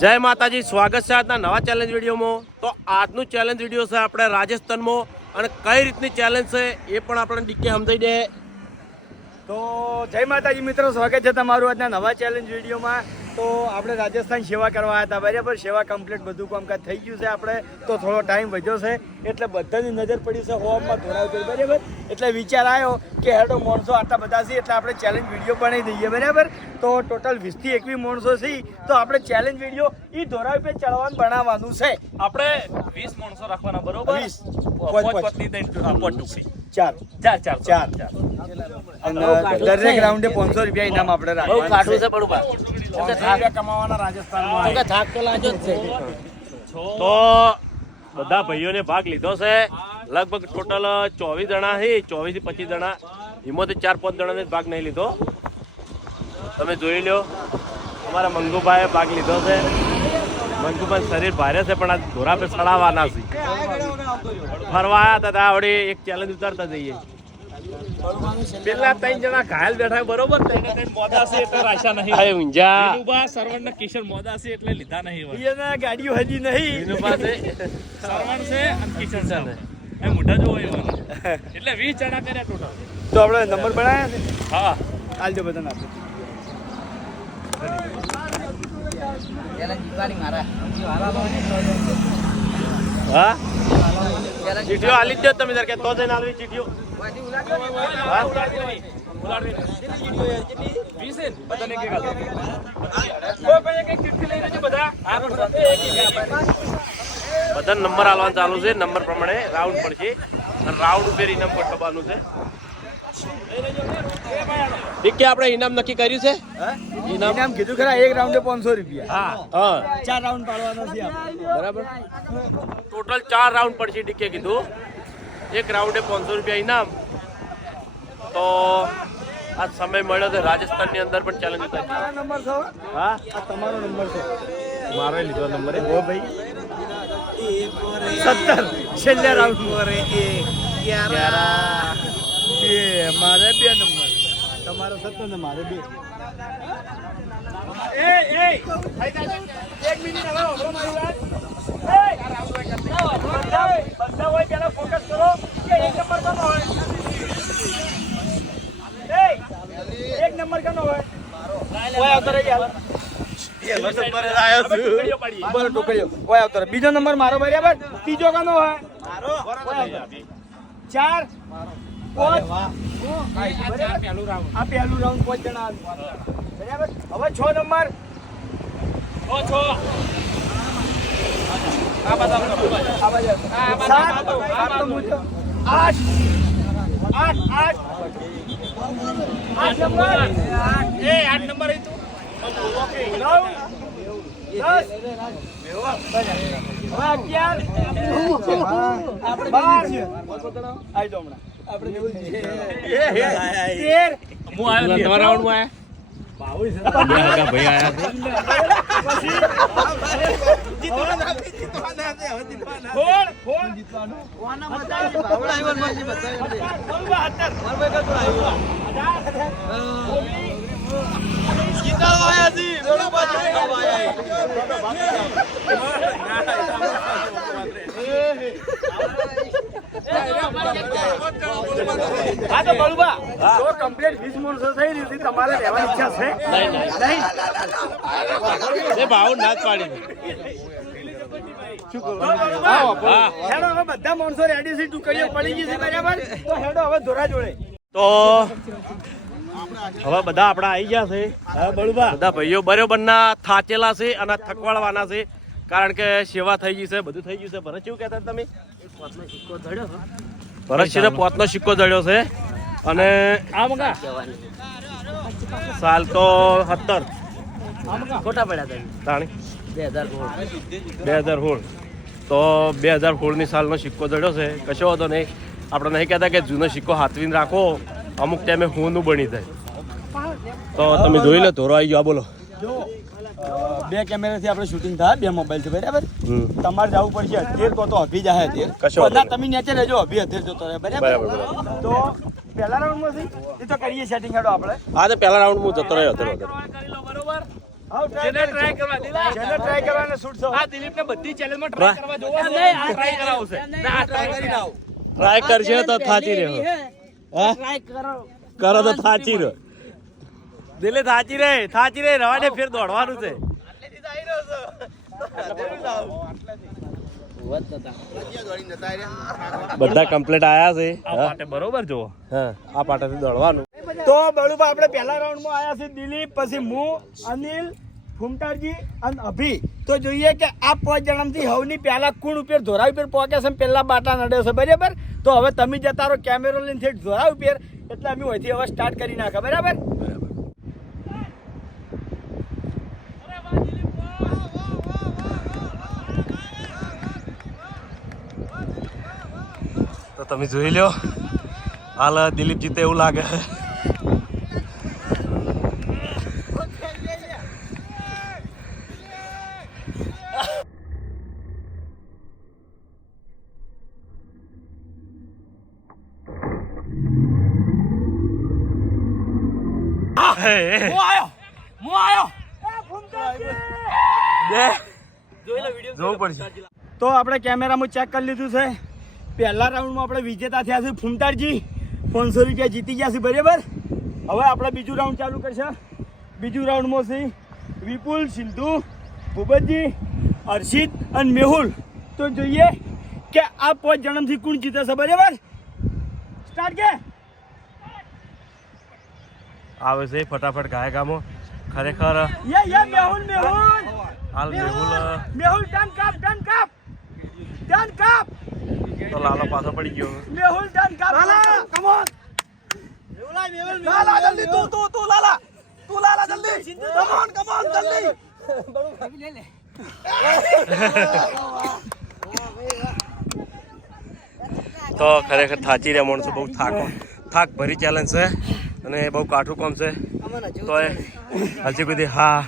જય માતાજી, સ્વાગત છે આજના નવા ચેલેન્જ વિડીયોમાં। તો આજનું ચેલેન્જ વિડીયો છે આપણે રાજસ્થાનમાં, અને કઈ રીતની ચેલેન્જ છે એ પણ આપણે ડીકે સમજાઈ દે। તો જય માતાજી મિત્રો, સ્વાગત છે તમારું આજના નવા ચેલેન્જ વિડીયોમાં। તો આપણે રાજસ્થાન સેવા કરવા હતા, બરાબર। સેવા કમ્પ્લીટ બધું કામકાજ થઈ ગયું છે આપણે, તો થોડો ટાઈમ વધ્યો છે એટલે બધાની નજર પડી છે હોમમાં ધોરાવતી, બરાબર। એટલે વિચાર આવ્યો કે હેડો માણસો આટલા બધા છે એટલે આપણે ચેલેન્જ વિડીયો બનાવી દઈએ, બરાબર। તો ટોટલ 20 થી 21 માણસો છે, તો આપણે ચેલેન્જ વિડીયો એ ધોરાવી પે ચડવાનું બનાવવાનું છે। આપણે 20 માણસો રાખવાના, બરોબર? 4 અને દરેક રાઉન્ડે 500 રૂપિયા ઇનામ આપણે રાખવાનું કમાવાના રાજસ્થાનમાં તો બધા ભાઈઓને ભાગ લીધો છે। લગભગ ટોટલ 24 જણા છે, 24 થી 25 જણા, એમાંથી 4-5 જણાને ભાગ નહીં લીધો। તમે જોઈ લો, અમારા મંગુભાઈએ ભાગ લીધો છે। મંગુભાઈ શરીર ભારે છે, પણ આ ધોરા પે ચડાવવાના છે। ફરવા આવ્યા હતા આવડે એક ચેલેન્જ ઉતારતા જઈએ। પેલા 3 જણા ઘાયલ બેઠા, બરોબર? મોદા છે એટલે રાશા નહીં, આ ઊંઝા વિનુભા સરવણ ને કિશન મોદા છે એટલે લીધા નહીં હોય। એના ગાડીઓ હજી નહીં, એનું પાસે સરવણ છે અને કિશન છે, એ મોઢા જોવો એમાં એટલે 20 જણા કર્યા ટોટલ। તો આપણે નંબર બનાવ્યા ને, હા, આલજો બધાને આપો। હા, ચીઠીઓ આલી જ દો તમે તાર, કે તો જઈને આલવી ચીઠીઓ। બધા નંબર આલવાનું ચાલુ છે, નંબર પ્રમાણે રાઉન્ડ પડશે, રાઉન્ડ ઉપર ઇનામ ગોઠવવાનું છે। ડીકે આપણે ઇનામ નક્કી કર્યું છે। ઇનામ કીધું ખરા, એક રાઉન્ડે 500 રૂપિયા। હા, 4 રાઉન્ડ પાડવાનો છે આપણે, બરાબર। ટોટલ 4 રાઉન્ડ પડશે, ડીકે કીધું એક રાઉન્ડે 500 રૂપિયા ઇનામ। તો આ સમય મળ્યો છે રાજસ્થાનની અંદર પણ ચેલેન્જ હતા। તમારો નંબર છે? હા, આ તમારો નંબર છે? મારો લીધો નંબર ઓ ભાઈ 17 છેલ્લા રાઉન્ડ મારે મારે 2 નંબર, તમારો 17 ને મારે 2। એક મિનિટ હવે ઓબરો મારી વાત, બધા હોય પેલા ફોકસ કરો કે એક નંબર કોનો હોય? એક નંબર કોનો હોય? ઓય આવતો રે યાર, બીજો નંબર મારો, બરાબર। ત્રીજો કનો હોય? મારો। 4 5 આ પહેલું રાઉન્ડ 5 જણા, બરાબર। હવે 6 નંબર, 6 આ બધા 8 નંબર, 8 નંબર હતું 9 10 હા તો બળુબા, જો કમ્પ્લીટ 20 માણસો થઈ રહી હતી, તમારે રહેવાની ઈચ્છા છે? નહીં, એ ભાવ ના જ પાડી। શું કરવાનું? હેડો હવે બધા માણસો રેડી છે, ટુકડીઓ પડી ગઈ છે, બરાબર। તો હેડો હવે ધોરા જોડે। તો હવે બધા આપણા આવી ગયા છે। હા બળુબા, બધા ભાઈઓ બરોબરના થાચેલા છે અને થકવાડવાના છે, કારણ કે સેવા થઈ ગઈ છે, બધું થઈ ગયું છે। ભરત શું કહેતા તમે? ભરત સિંહ 5નો સિક્કો જડ્યો છે, અને આ મંગા સાલ તો 17 ખોટા પડ્યા હતા તાણી 2016 તો 2016 ની સાલનો સિક્કો જડ્યો છે। કશો વાંધો નહીં, આપણે નહીં કહેતા કે જૂનો સિક્કો હાથવીને રાખો, અમુક ટાઈમે હોનું બની જાય। તો તમે જોઈ લો, ધોરો આવી ગયો। બોલો, જો 2 કેમેરાથી આપણે શૂટિંગ થાય, 2 મોબાઈલ છે, બરાબર। તમારે જવું પડશે 18 તો અભી જાય 18 બધા તમે નીચે રહેજો, અભી 18 જતો રહે, બરાબર। તો પહેલા રાઉન્ડમાં એ તો કરીએ સેટિંગ હેડો આપણે। હા, તો પહેલા રાઉન્ડ હું જતો રહ્યો હતો, કરી લો, બરોબર? જેને ટ્રાય કરવા દિલા જેને ટ્રાય કરવાને છૂટ છો. આ દિલીપને બધી ચેલેન્જમાં ટ્રાય કરવા જોવો છે આ ટ્રાય કરાવશે ના આ ટ્રાય કરી આવો ટ્રાય કરશે તો થાચી રહ્યો હા કરો તો થાચી રહ્યો દિલે થાચી રે રવાને ફેર દોડવાનું છે બધા કમ્પ્લીટ આયા છે આ પાટે બરોબર જોવો હા આ પાટાથી દોડવાનું તો બળુભા આપણે પહેલા રાઉન્ડમાં આવ્યા છે દિલીપ, પછી હું, અનિલ, ફૂમતારજી અને અભી. તો જોઈએ કે આ 5 જણામાંથી હવની પહેલા કુણ ઉપર ધોરા ઉપર પહોંચે છે, પહેલા બાટા નડે છે, બરાબર? તો હવે તમે જતા રહો કેમેરો લઈને ઠેઠ ધોરા ઉપર, એટલે અમે અહીંથી હવે સ્ટાર્ટ કરી નાખે, બરાબર? તો તમે જોઈ લો હાલ દિલીપ જીતે એવું લાગે જોવું પડશે. તો આપણે કેમેરામાં ચેક કરી લીધું છે. પહેલા રાઉન્ડમાં આપણે વિજેતા થયા છે ફૂમતારજી, 500 રૂપિયા જીતી ગયા છે, બરાબર? હવે આપણે બીજું રાઉન્ડ ચાલુ કરશે. બીજું રાઉન્ડમાં છે વિપુલ, સિંધુ, ભૂપતજી, હર્ષિત અને મેહુલ. તો જોઈએ કે આ 5 જણામાંથી કોણ જીતે છે, બરાબર? સ્ટાર્ટ કે આવે છે ફટાફટ ગાય ગામો ખરેખર યે મેહુલ હાલ મેહુલ ટન કાપ તો લાલો પાછો પડી ગયો મેહુલ ટન કાપ લાલા કમ ઓન લાલા જલ્દી તું લાલા જલ્દી કમ ઓન જલ્દી તો ખરેખર થાચી રહ્યા માણસો બહુ થાક ભરી ચેલેન્જ છે અને બહુ કાઠું કામ છે તો એ હજી કોઈ હા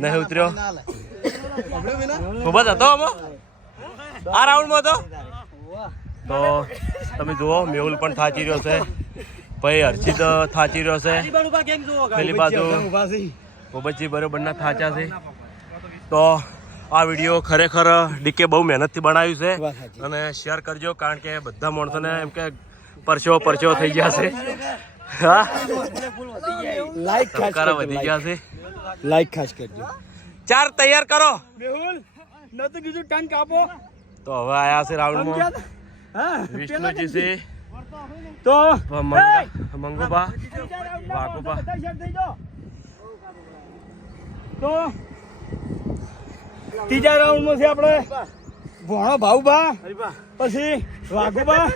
નહીં ઉતર્યો ખૂબ જ હતો આમાં આ રાઉન્ડમાં હતો તો તમે જુઓ મેહુલ પણ થાચી રહ્યો છે ભાઈ હર્ષિત થાચી રહ્યો છે પેલી બાજુ ભૂપતજી બરોબરના થાચા છે તો આ વિડીયો ખરેખર ડીકે બહુ મહેનતથી બનાવ્યું છે અને શેર કરજો કારણ કે બધા માણસોને એમ કે પરસેવો થઈ ગયા છે હા લાઈક વધી ગયા છે ખાસ કરજો. 4 તૈયાર કરો મેહુલ નતું કીધું ટન કાપો તો હવે આયા છે રાઉન્ડમાં હા વિષ્ણુજી છે તો મંગુબા વાઘુબા તો ત્રીજા રાઉન્ડમાં છે આપણે ભોણો ભાઉબા, પછી વાઘુબા,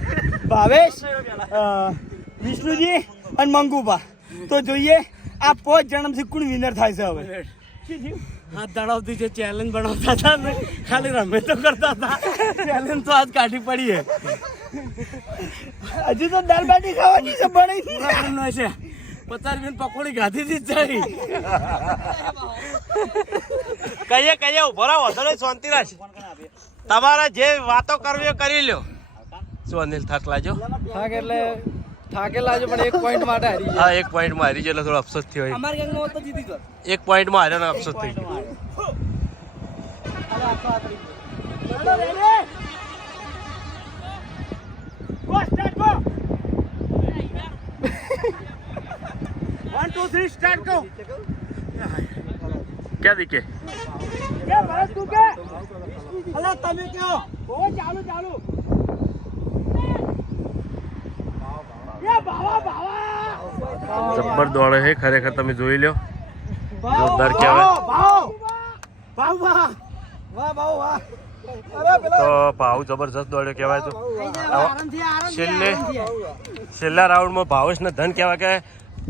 ભાવેશ, વિષ્ણુજી અને મંગુબા. તો જોઈએ આ 5 જણામાંથી કોણ વિનર થાય છે હવે. હાથ દડાવતી જે ચેલેન્જ બનાવતા હતા ને ખાલી રમે તો કરતા હતા ચેલેન્જ તો આજ કાઢી પડી હે હજી તો દાળ બાટી ખાવાની છે બની છે 50 રૂપિયાની પકોડી ગાધી હતી જ કહીએ ઉભો રહો વધો નહીં શાંતિ રાખ તમારે જે વાતો કરવી એ કરી લ્યો શું અનિલ થાક લાજો થાકેલા છે પણ 1 પોઈન્ટ માટે હારી હા 1 પોઈન્ટમાં હારી ગયો એટલે થોડો અફસોસ થયો હોય. અમારી ગેંગમાં તો જીતી ગયો 1 પોઈન્ટમાં હાર્યો ને અફસોસ થઈ ગયો. क्या दिखे જબ્બર દોડે છે ખરેખર તમે જોઈ લો જોરદાર કહેવાય તો ભાવ જબરજસ્ત દોડ્યો કહેવાય તો છેલ્લા રાઉન્ડમાં ભાવેશને ધન કહેવાય કે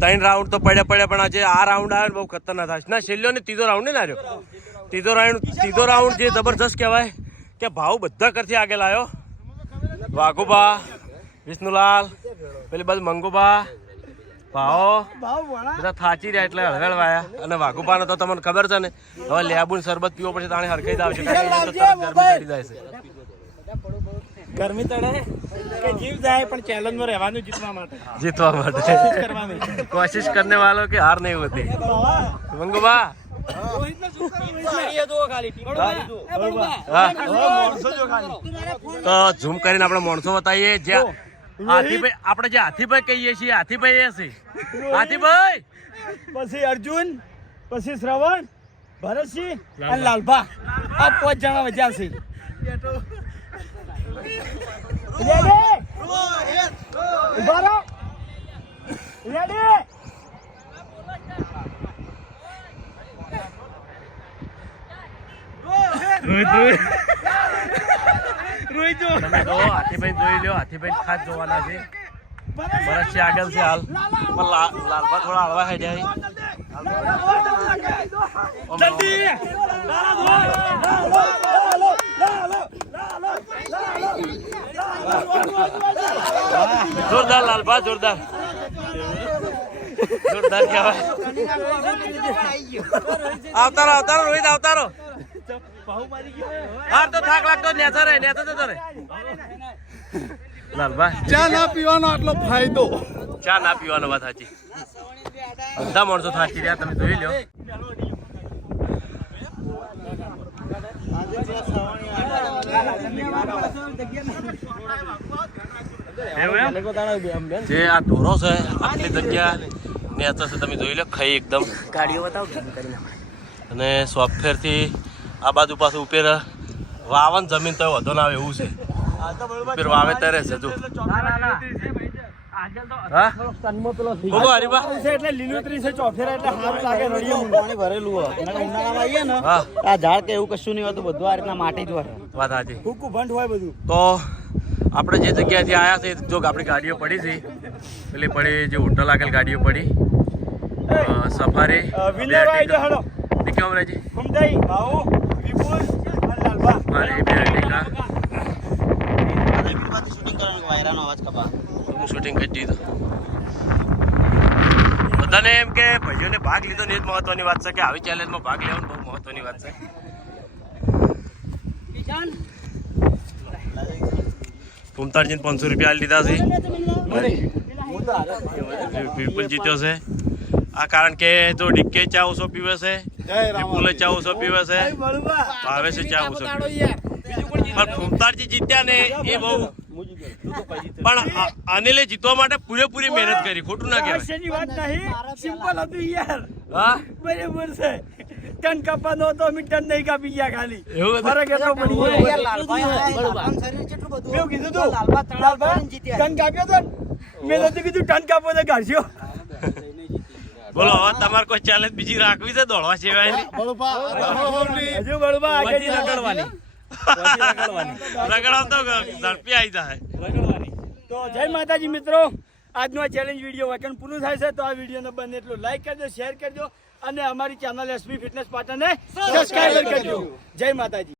3 રાઉન્ડ તો પડ્યા પણ આજે આ રાઉન્ડ આવ્યો બહુ ખતરનાક થાય ના છેલ્લો ને ત્રીજો રાઉન્ડ ને આવ્યો ત્રીજો રાઉન્ડ જે જબરજસ્ત કહેવાય કે ભાવ બધા કરથી આગળ આવ્યો વાઘુબા વિષ્ણુલાલ પેલી બાજુ મંગુબા ભાવો બધા થાચી રહ્યા એટલે હળવેળવાયા અને વાઘુબાને તો તમને ખબર છે ને હવે લેબુન શરબત પીવો પછી તાણે હરખાઈ આવશે જાય છે ગરમી તળે કે જીવ જાય પણ ચેલેન્જમાં રહેવાનું જીતવા માટે કોશિશ કરને વાલો કે હાર નહીં હોતી મંગુબા હા. તો ઝૂમ કરીને આપણે માણસો બતાવીએ જે હાથીભાઈ આપણે જે હાથીભાઈ કહીએ છીએ હાથીભાઈ એ છે હાથીભાઈ પછી અર્જુન, પછી શ્રવણ, ભરતસિંહ અને લાલભા આ 5 જણા વધ્યા છે. રેડી? ઉભા રહો. રેડી? તમે જો હાથીભાઈ જોઈ લ્યો હાથીભાઈ ખાસ જોવાના છે ભરત છે આગળ છે હાલ પણ લાલભા થોડા હળવા થઈ જાય જોરદાર લાલભા જોરદાર જોરદાર કહેવાય આવતારો રોહિત આવતારો હાર તો થાક લાગતો નેચો રે લાલભા ચા ના પીવાનો આટલો ફાયદો. ચા ના પીવાનો વાત સાચી બધા માણસો થાકી રહ્યા તમે જોઈ લો જે આ ઢોરો છે આટલી જગ્યા નેચર છે તમે જોઈ લો ખાઈ એકદમ ગાડીઓ બતાવો અને સોફ્ટવેર થી આ બાજુ પાછું ઉપર વાવન જમીન તો વધુ ના આવે એવું છે ઉપર વાવેતર છે જો હા બોલો હરીબા એટલે લીલોતરી છે ચોફેરા એટલે હાથ લાગે રળિયું પાણી ભરેલું હોય ઉનાળામાં આવીએ ને હા આ ઝાડ કે એવું કશું નહીં હોતું બધું આ રીતના માટી જ હોય. વાત સાચી ભૂકું ભંડ હોય બધું. તો આપણે જે જગ્યાએથી આવ્યા છે જો આપણી ગાડીઓ પડી છે પેલી પડી જે હોટલ આગળ ગાડીઓ પડી સફારી વિનર આવી જાઓ, હેડો. કેમ રેજી સમજાઈ ભાઉ વિપુલ અને લાલભા. મારી બે ટીકા શૂટિંગ કરવાનું વાયરાનો અવાજ કપા. હું શૂટિંગ કરી દીધું બધાને એમ કે ભાઈઓને ભાગ લીધો ને એ જ મહત્વની વાત છે કે આવી ચેલેન્જમાં ભાગ લેવાનો બહુ મહત્વની વાત છે કુમતારજીને 500 રૂપિયા લીધા છે વિપુલ જીત્યો છે આ કારણ કે જો ડીકે ચા ઓછો પીવે છે વિપુલે ચા ઓછો પીવે છે ભાવે છે ચા ઓછો પીવે છે. પણ કુમતારજી જીત્યા ને એ બહુ પણ અનિલે જીતવા માટે પૂરેપૂરી મહેનત કરી ખોટું ના કહેવાય હાસ્યની વાત નહીં, સિમ્પલ હતું યાર. હા બરાબર છે. ટન કાપવાનો હતો અમે ટન નહીં કાપી ગયા ખાલી. એવું હતું? ફરક એટલો પડી ગયો. મેં કીધું તું, લાલભા, ટન કાપ્યો તો ને? મેં નતું કીધું ટન કાપો તો કાઢશો. બોલો હવે તમારે કોઈ ચેલેન્જ બીજી રાખવી છે દોડવા સિવાયની હજુ બળવા આગળ રગડવાની. રગડવા તો ઝડપી આવી જાય તો જય માતાજી મિત્રો, આજનો આ ચેલેન્જ વિડીયો વાકન પૂરું થાય છે તો આ વિડીયોને બને એટલું લાઈક કરજો, શેર કરજો અને અમારી ચેનલ એસપી ફિટનેસ પાટણને સબસ્ક્રાઇબ કરજો. જય માતાજી.